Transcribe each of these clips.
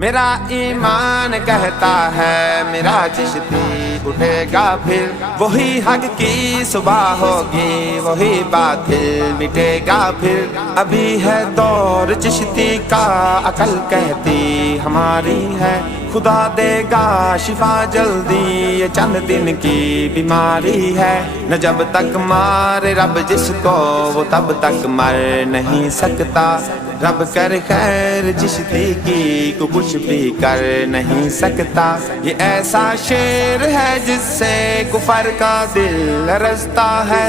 میرا ایمان کہتا ہے میرا چشتی اٹھے گا پھر، وہی حق کی صبح ہوگی وہی باطل مٹے گا پھر۔ ابھی ہے دور چشتی کا عقل کہتی ہماری ہے، خدا دے گا شفا جلدی یہ چند دن کی بیماری ہے۔ نہ جب تک مارے رب جس کو وہ تب تک مر نہیں سکتا، رب کر خیر چشتی کی کو کچھ بھی کر نہیں سکتا۔ یہ ایسا شعر ہے جس سے کفر کا دل لرزتا ہے۔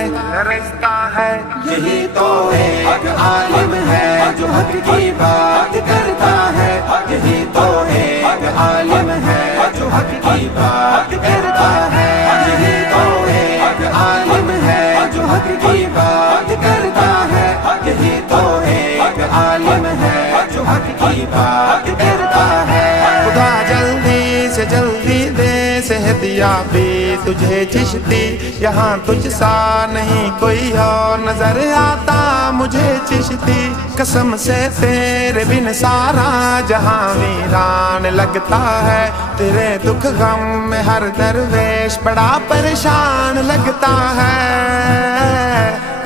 یہی تو ایک عالم ہے جو حق کی بات کرتا ہے، یہی تو ایک عالم ہے جو حق کی بات کرتا ہے، یہی تو ایک عالم ہے جو حق کی بات کرتا ہے، یہی تو ایک عالم ہے جو حق کی بات کرتا ہے۔ خدا جلدی سے جلدی دے صحت یابی تجھے چشتی، یہاں تجھ سا نہیں کوئی اور نظر آتا مجھے چشتی۔ قسم سے تیرے بن سارا جہاں ویران لگتا ہے، تیرے دکھ غم میں ہر درویش بڑا پریشان لگتا ہے۔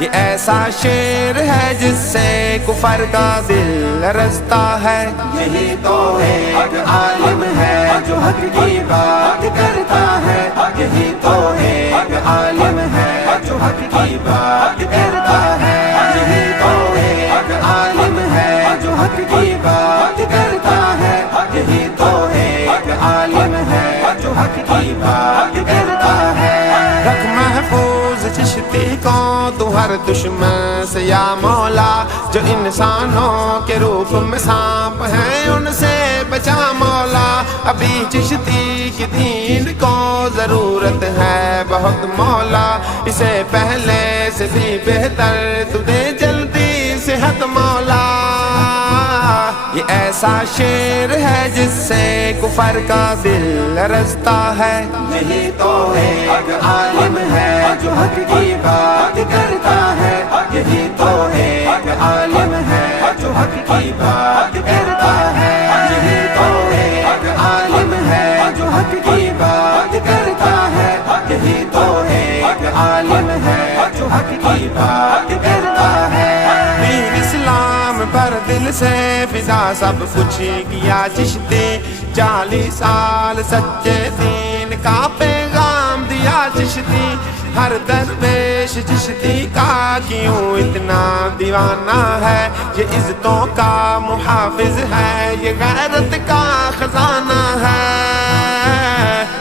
یہ ایسا شعر ہے جس سے کفر کا دل لرزتا ہے۔ یہی تو ایک عالم ہے جو حق کی بات کرتا ہے، یہی تو ایک عالم ہے جو حق کی بات کرتا ہے، یہی تو ایک عالم ہے جو حق کی بات کرتا ہے، یہی تو ایک عالم ہے جو حق کی بات کرتا ہے۔ رکھ محفوظ چشتی کو تو ہر دشمن سے یا مولا، جو انسانوں کے روپ میں سانپ ہیں ان سے بچا مولا۔ ابھی چشتی کی دین کو ضرورت ہے بہت مولا، اسے پہلے سے بھی بہتر تو دے جلدی صحت مولا۔ یہ ایسا شعر ہے جس سے کفر کا دل لرزتا ہے۔ یہی تو ایک عالم ہے جو حق کی بات کرتا ہے، یہی تو ایک عالم ہے جو حق کی بات کرتا ہے، یہی تو ایک عالم ہے جو حق کی بات کرتا ہے، یہی تو ایک عالم ہے جو حق کی بات کرتا ہے۔ دین اسلام پر دل سے فدا سب کچھ کیا چشتی، 40 سال سچے دین کا پیغام دیا چشتی۔ ہر درویش چشتی کا کیوں اتنا دیوانہ ہے، یہ عزتوں کا محافظ ہے، یہ غیرت کا خزانہ ہے۔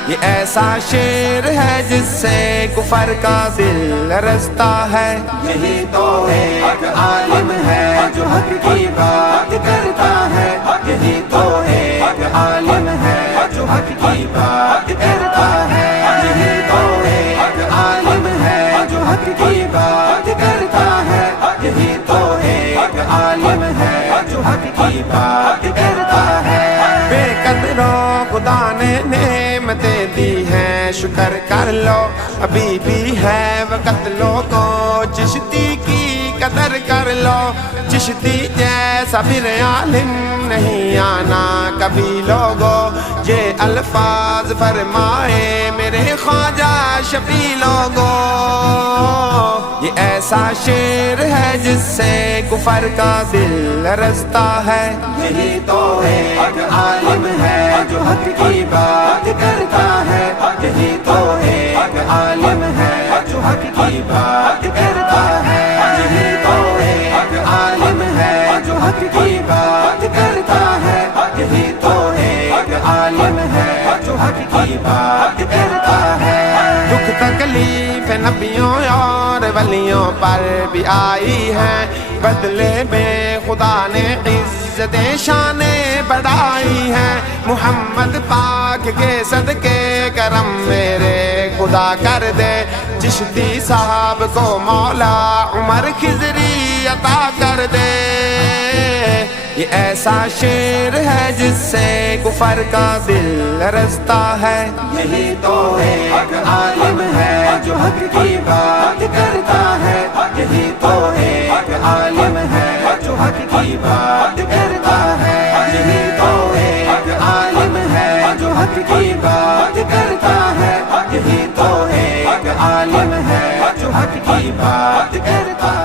یہ ایسا شعر ہے جس سے کفر کا دل لرزتا ہے۔ یہی تو ایک عالم ہے جو حق کی بات کرتا ہے، یہی تو ایک عالم ہے جو حق کی بات کرتا ہے، یہی تو ایک عالم ہے جو حق کی بات کرتا ہے، یہی تو ایک عالم ہے جو حق کی بات کرتا ہے۔ بے قدروں خدا نے نعمتیں دی ہیں شکر کر لو، ابھی بھی ہے وقت لوگوں چشتی کی قدر کر لو۔ چشتی جیسا پھر عالم نہیں آنا کبھی لوگوں، یہ الفاظ فرمائے میرے خواجہ شفیع لوگوں۔ یہ ایسا شعر ہے جس سے کفر کا دل لرزتا ہے۔ یہی تو ایک عالم ہے جو حق کی بات کرتا ہے، یہی تو ایک عالم ہے جو حق کی بات کرتا ہے، یہی تو ایک عالم ہے جو حق کی بات کرتا ہے، یہی تو ایک عالم ہے جو حق کی بات کرتا ہے۔ دکھ تکلیف نبیوں اور ولیوں پر بھی آئی ہیں، بدلے میں خدا نے عزتیں شانیں بڑھائی ہیں۔ محمد پاک کے صدقے کرم میرے خدا کر دے، چشتی صاحب کو مولا عمر خضری عطا کر دے۔ یہ ایسا شعر ہے جس سے کفر کا دل لرزتا ہے۔ یہی تو ایک عالم ہے جو حق کی بات کرتا ہے، یہی تو ایک عالم ہے جو حق کی بات کرتا ہے، یہی تو ایک حق کی بات کرتا ہے، یہی تو ایک عالم ہے جو حق کی بات کرتا ہے۔